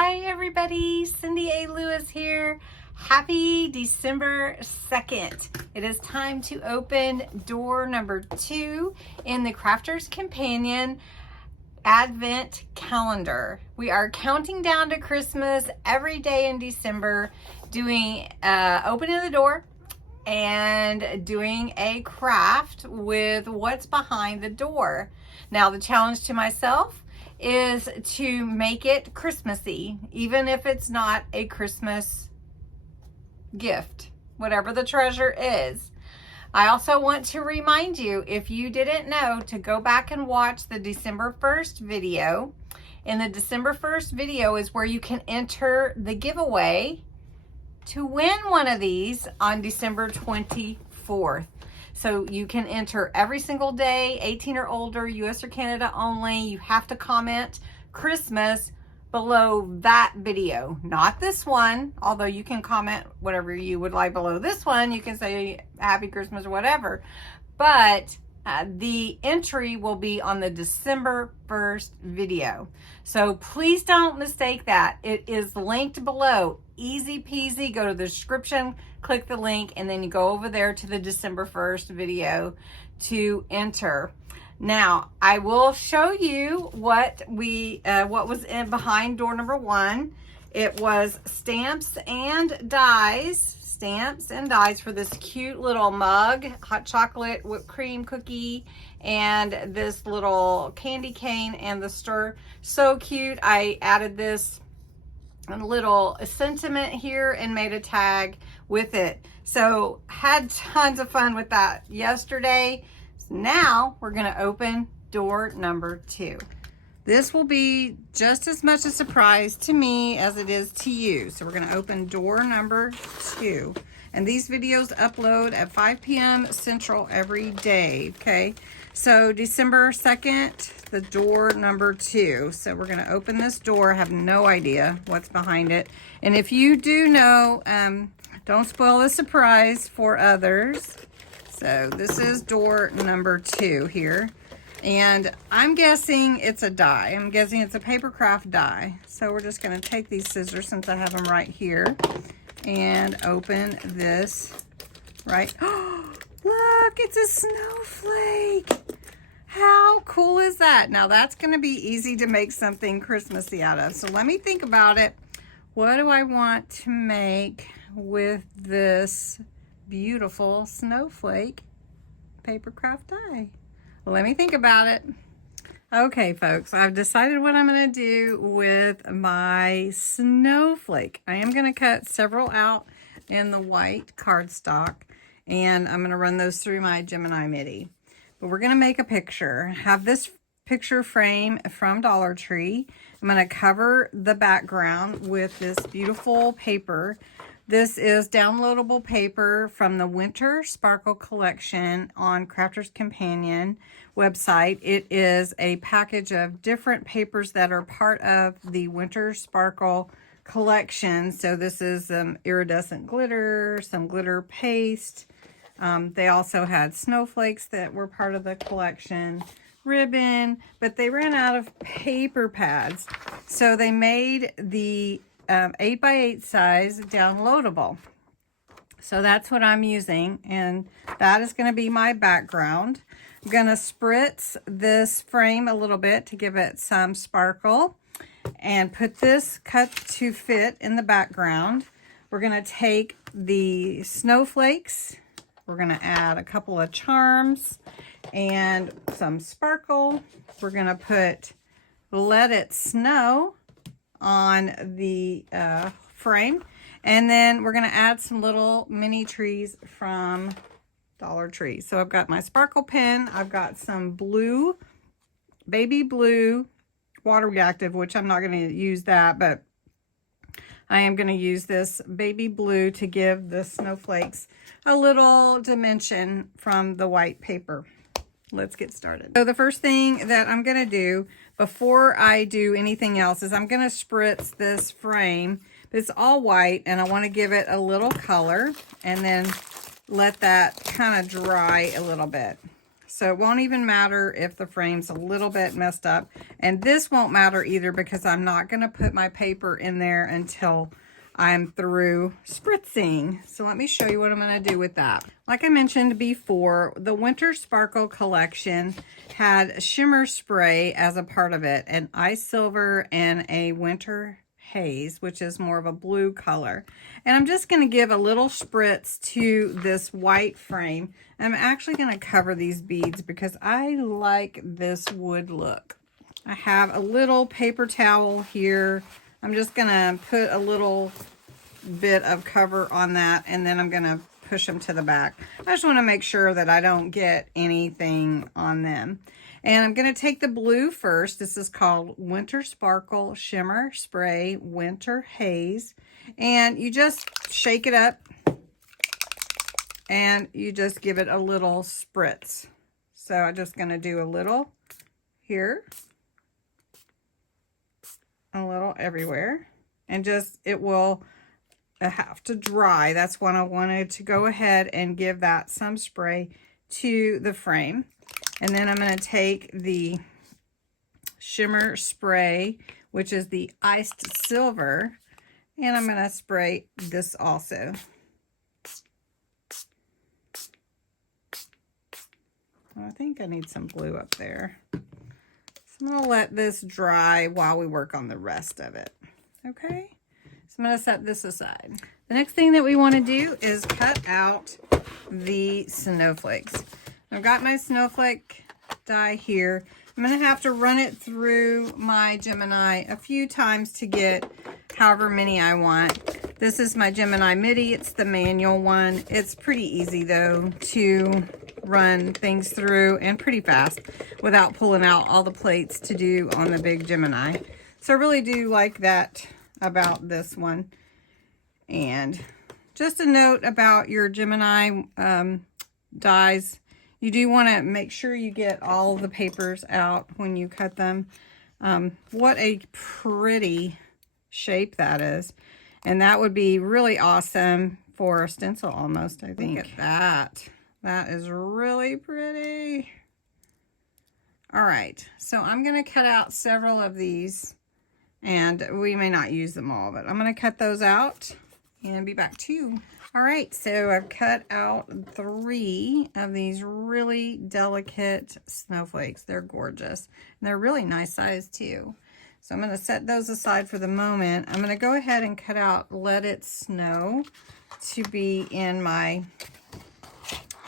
Hi everybody, Cindy A. Lewis here. Happy December 2nd. It is time to open door number 2 in the Crafter's Companion Advent Calendar. We are counting down to Christmas every day in December, doing opening the door and doing a craft with what's behind the door. Now the challenge to myself is to make it Christmassy, even if it's not a Christmas gift, whatever the treasure is. I also want to remind you, if you didn't know, to go back and watch the December 1st video. In the December 1st video is where you can enter the giveaway to win one of these on December 24th. So you can enter every single day, 18 or older, US or Canada only. You have to comment Christmas below that video, not this one, although you can comment whatever you would like below this one. You can say Happy Christmas or whatever, but the entry will be on the December 1st video. So please don't mistake that. It is linked below. Easy peasy. Go to the description, click the link, and then you go over there to the December 1st video to enter. Now, I will show you what was in behind door number 1. It was stamps and dies for this cute little mug, hot chocolate whipped cream cookie, and this little candy cane and the stir. So cute. I added this little sentiment here and made a tag with it. So had tons of fun with that yesterday. So now we're going to open door number 2. This will be just as much a surprise to me as it is to you. So we're going to open door number 2. And these videos upload at 5 p.m. Central every day, okay? So December 2nd, the door number 2. So we're going to open this door. I have no idea what's behind it. And if you do know, don't spoil the surprise for others. So this is door number 2 here. And I'm guessing it's a die. I'm guessing it's a paper craft die. So we're just going to take these scissors, since I have them right here, and open this right. Oh, look, it's a snowflake. How cool is that? Now that's going to be easy to make something Christmassy out of. So let me think about it. What do I want to make with this beautiful snowflake paper craft die? Let me think about it. Okay, folks, I've decided what I'm going to do with my snowflake. I am going to cut several out in the white cardstock, and I'm going to run those through my Gemini MIDI. But we're going to make a picture. Have this picture frame from Dollar Tree. I'm going to cover the background with this beautiful paper. This is downloadable paper from the Winter Sparkle collection on Crafter's Companion website. It is a package of different papers that are part of the Winter Sparkle collection. So this is some iridescent glitter, some glitter paste. They also had snowflakes that were part of the collection, ribbon, but they ran out of paper pads. So they made the 8x8 size downloadable. So that's what I'm using, and that is going to be my background. I'm going to spritz this frame a little bit to give it some sparkle and put this cut to fit in the background. We're going to take the snowflakes. We're going to add a couple of charms and some sparkle. We're going to put Let It Snow on the frame, and then we're going to add some little mini trees from Dollar Tree. So I've got my sparkle pen, I've got some blue, baby blue water reactive, which I'm not going to use that, but I am going to use this baby blue to give the snowflakes a little dimension from the white paper. Let's get started. So the first thing that I'm going to do before I do anything else is I'm going to spritz this frame. It's all white, and I want to give it a little color and then let that kind of dry a little bit. So it won't even matter if the frame's a little bit messed up. And this won't matter either because I'm not going to put my paper in there until I'm through spritzing. So let me show you what I'm going to do with that. Like I mentioned before, the Winter Sparkle collection had shimmer spray as a part of it, an ice silver and a winter haze, which is more of a blue color. And I'm just going to give a little spritz to this white frame. I'm actually going to cover these beads because I like this wood look. I have a little paper towel here. I'm just going to put a little bit of cover on that, and then I'm going to push them to the back. I just want to make sure that I don't get anything on them. And I'm going to take the blue first. This is called Winter Sparkle Shimmer Spray Winter Haze. And you just shake it up and you just give it a little spritz. So I'm just going to do a little here, a little everywhere, and just, it will have to dry. That's when I wanted to go ahead and give that some spray to the frame. And then I'm going to take the shimmer spray, which is the iced silver, and I'm going to spray this also. I think I need some blue up there. So I'm going to let this dry while we work on the rest of it. Okay? So I'm going to set this aside. The next thing that we want to do is cut out the snowflakes. I've got my snowflake die here. I'm going to have to run it through my Gemini a few times to get however many I want. This is my Gemini MIDI. It's the manual one. It's pretty easy though to run things through, and pretty fast without pulling out all the plates to do on the big Gemini. So I really do like that about this one. And just a note about your Gemini dies. You do want to make sure you get all the papers out when you cut them. What a pretty shape that is. And that would be really awesome for a stencil almost, I think. Look at that. That is really pretty. All right, so I'm going to cut out several of these, and we may not use them all, but I'm going to cut those out and be back to you. All right, so I've cut out 3 of these really delicate snowflakes. They're gorgeous, and they're really nice size too. So I'm going to set those aside for the moment. I'm going to go ahead and cut out Let It Snow to be in my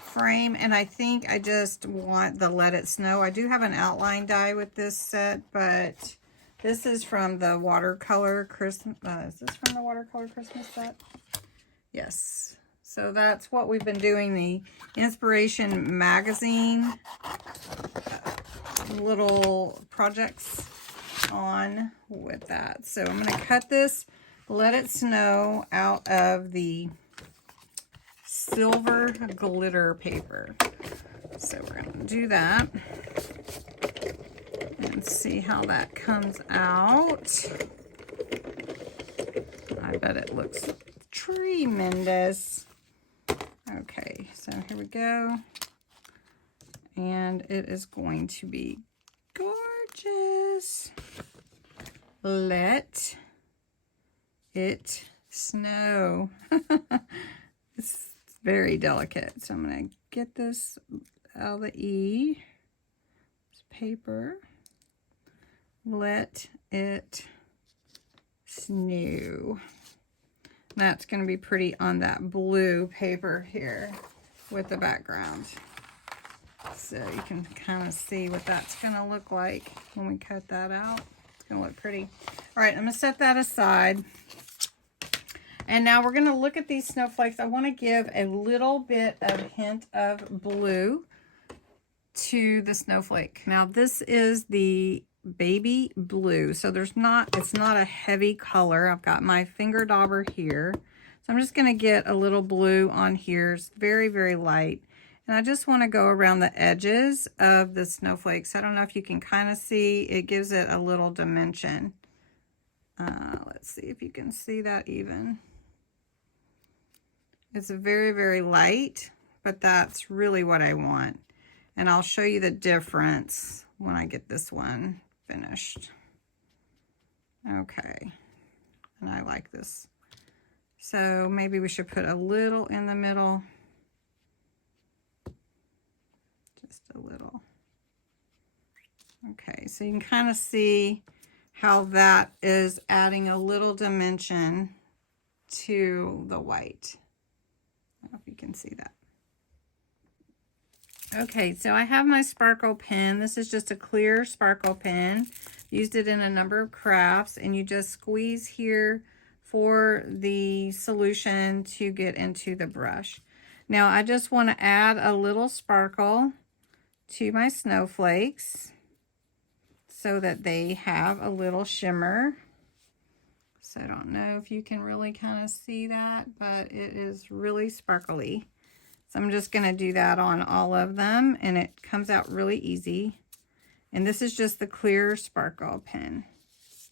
frame, and I think I just want the Let It Snow. I do have an outline die with this set, but this is from the watercolor Christmas. Is this from the watercolor Christmas set? Yes. So that's what we've been doing, the Inspiration Magazine little projects on with that. So I'm going to cut this Let It Snow out of the silver glitter paper. So we're going to do that and see how that comes out. I bet it looks tremendous. Okay, so here we go. And it is going to be gorgeous. Let it snow. It's very delicate. So I'm going to get this out of the E. This paper. Let it snow. That's going to be pretty on that blue paper here with the background. So you can kind of see what that's going to look like when we cut that out. It's going to look pretty. All right, I'm going to set that aside. And now we're going to look at these snowflakes. I want to give a little bit of hint of blue to the snowflake. Now this is the baby blue, so it's not a heavy color. I've got my finger dauber here, so I'm just going to get a little blue on here. It's very, very light, and I just want to go around the edges of the snowflakes. I don't know if you can kind of see, it gives it a little dimension. Let's see if you can see that even. It's very, very light, but that's really what I want. And I'll show you the difference when I get this one finished. Okay, and I like this. So maybe we should put a little in the middle. Just a little. Okay, so you can kind of see how that is adding a little dimension to the white. I don't know if you can see that. Okay, so I have my sparkle pen. This is just a clear sparkle pen. Used it in a number of crafts, and you just squeeze here for the solution to get into the brush. Now I just want to add a little sparkle to my snowflakes so that they have a little shimmer. So I don't know if you can really kind of see that, but it is really sparkly. So I'm just going to do that on all of them, and it comes out really easy. And this is just the clear sparkle pen.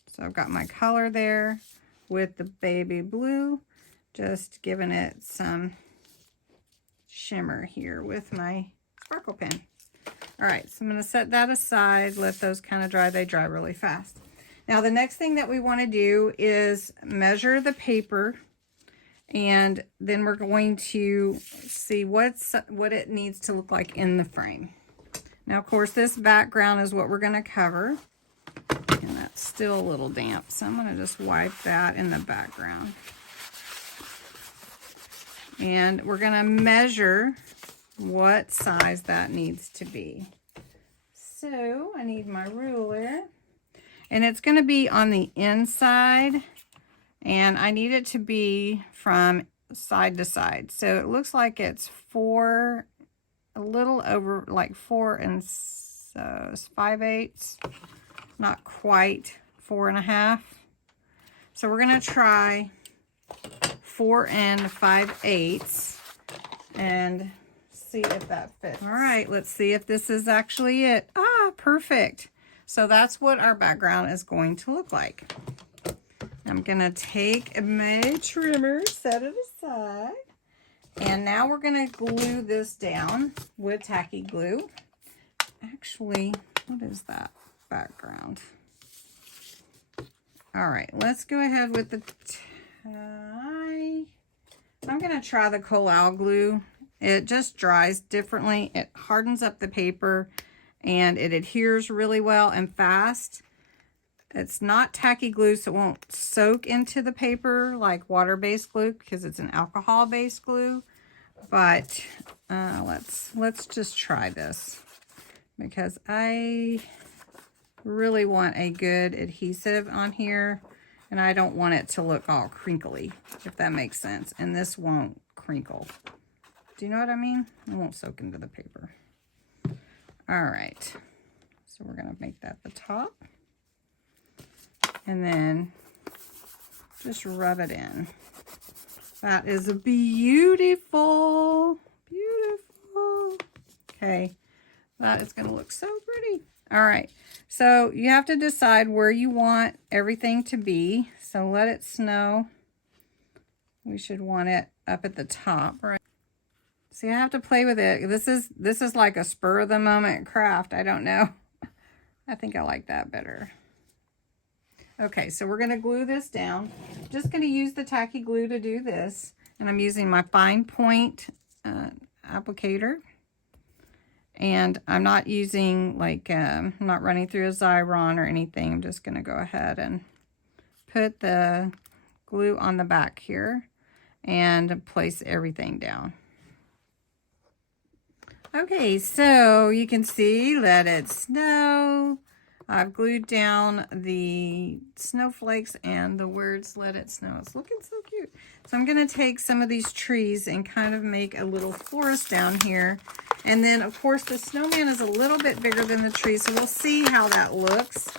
So I've got my color there with the baby blue, just giving it some shimmer here with my sparkle pen. All right, so I'm going to set that aside, let those kind of dry. They dry really fast. Now the next thing that we want to do is measure the paper, and then we're going to see what it needs to look like in the frame. Now, of course, this background is what we're going to cover, and that's still a little damp, so I'm going to just wipe that in the background. And we're going to measure what size that needs to be. So I need my ruler, and it's going to be on the inside, and I need it to be from side to side. So it looks like it's a little over like 4 5/8, not quite 4 1/2. So we're going to try 4 5/8 and see if that fits. All right, let's see if this is actually it. Ah, perfect. So that's what our background is going to look like. I'm going to take my trimmer, set it aside, and now we're going to glue this down with tacky glue. Actually, what is that background? All right, let's go ahead with the tie. I'm going to try the Collall glue. It just dries differently. It hardens up the paper, and it adheres really well and fast. It's not tacky glue, so it won't soak into the paper like water-based glue because it's an alcohol-based glue. But let's just try this because I really want a good adhesive on here, and I don't want it to look all crinkly, if that makes sense. And this won't crinkle. Do you know what I mean? It won't soak into the paper. All right, so we're gonna make that the top. And then just rub it in. That is beautiful, beautiful. Okay, that is gonna look so pretty. All right, so you have to decide where you want everything to be. So let it snow. We should want it up at the top, right? See, I have to play with it. This is like a spur of the moment craft. I don't know. I think I like that better. Okay, so we're going to glue this down. Just going to use the tacky glue to do this. And I'm using my fine point applicator. And I'm not using like, I'm not running through a Xyron or anything. I'm just going to go ahead and put the glue on the back here and place everything down. Okay, so you can see, let it snow. I've glued down the snowflakes and the words "let it snow." It's looking so cute. So I'm going to take some of these trees and kind of make a little forest down here. And then, of course, the snowman is a little bit bigger than the tree, so we'll see how that looks.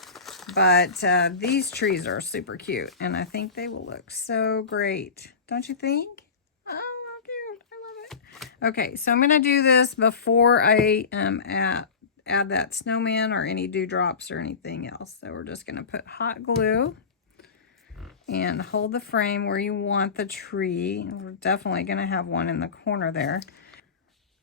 But these trees are super cute, and I think they will look so great. Don't you think? Oh, how cute. I love it. Okay, so I'm going to do this before I add that snowman or any dewdrops or anything else. So we're just going to put hot glue and hold the frame where you want the tree. We're definitely going to have one in the corner there.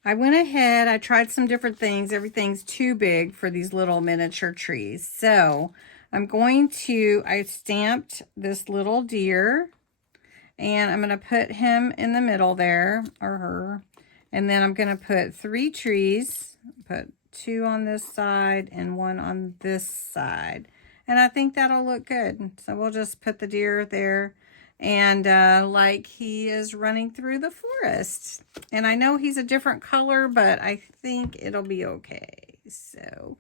I went ahead, I tried some different things. Everything's too big for these little miniature trees. So I stamped this little deer, and I'm going to put him in the middle there, or her. And then I'm going to put 3 trees, put 2 on this side and 1 on this side. And I think that'll look good. So we'll just put the deer there, and like he is running through the forest. And I know he's a different color, but I think it'll be okay. So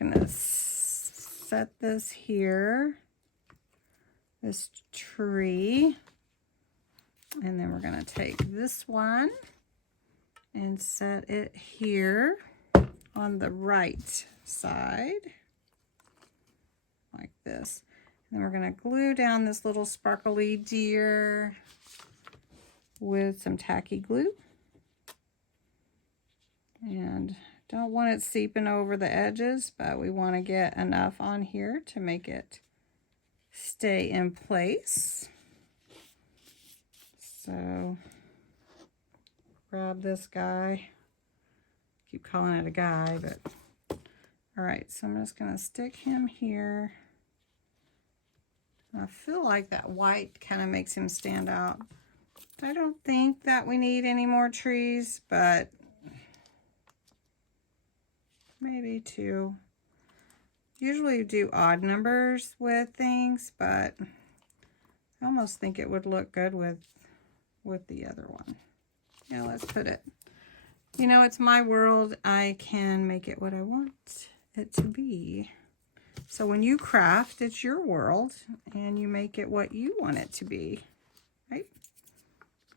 I'm going to set this here, this tree. And then we're going to take this one and set it here on the right side, like this. And then we're going to glue down this little sparkly deer with some tacky glue. And don't want it seeping over the edges, but we want to get enough on here to make it stay in place. So grab this guy. Keep calling it a guy, but all right, so I'm just going to stick him here. I feel like that white kind of makes him stand out. I don't think that we need any more trees, but maybe 2. Usually do odd numbers with things, but I almost think it would look good with the other one. Yeah, let's put it. You know, it's my world. I can make it what I want it to be. So when you craft, it's your world, and you make it what you want it to be, right?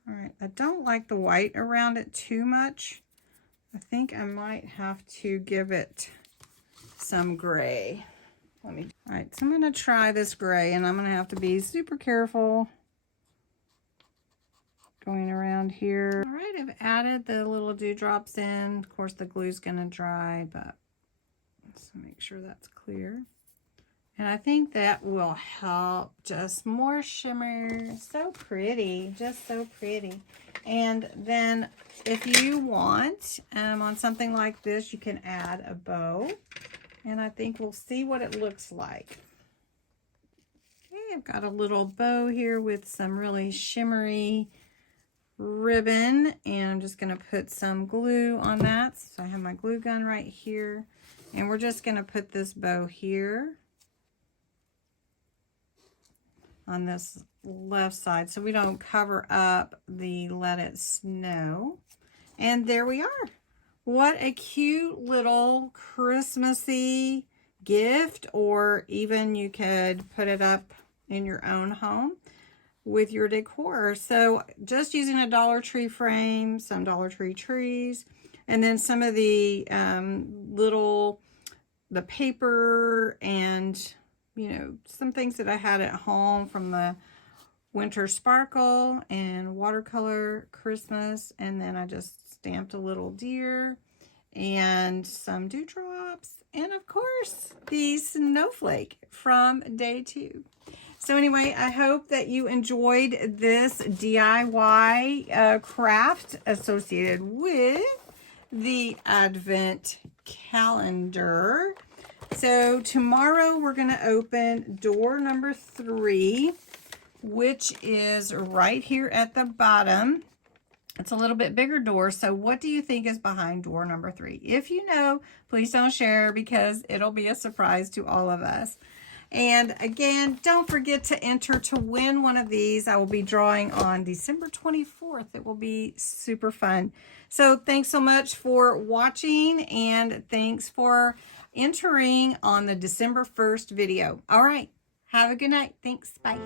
All right, I don't like the white around it too much. I think I might have to give it some gray. All right, so I'm going to try this gray, and I'm going to have to be super careful going around here. All right, I've added the little dewdrops in. Of course, the glue's going to dry, but let's make sure that's clear. And I think that will help. Just more shimmer. So pretty, just so pretty. And then if you want, on something like this, you can add a bow. And I think we'll see what it looks like. Okay, I've got a little bow here with some really shimmery ribbon, and I'm just going to put some glue on that. So I have my glue gun right here, and we're just going to put this bow here on this left side so we don't cover up the Let It Snow. And there we are. What a cute little Christmassy gift, or even you could put it up in your own home with your decor. So just using a Dollar Tree frame, some Dollar Tree trees, and then some of the the paper, and you know, some things that I had at home from the Winter Sparkle and Watercolor Christmas. And then I just stamped a little deer and some dewdrops, and of course the snowflake from day 2. So anyway, I hope that you enjoyed this DIY craft associated with the Advent calendar. So tomorrow we're going to open door number 3, which is right here at the bottom. It's a little bit bigger door. So what do you think is behind door number 3? If you know, please don't share, because it'll be a surprise to all of us. And again, don't forget to enter to win one of these. I will be drawing on December 24th. It will be super fun. So thanks so much for watching, and thanks for entering on the December 1st video. All right. Have a good night. Thanks. Bye.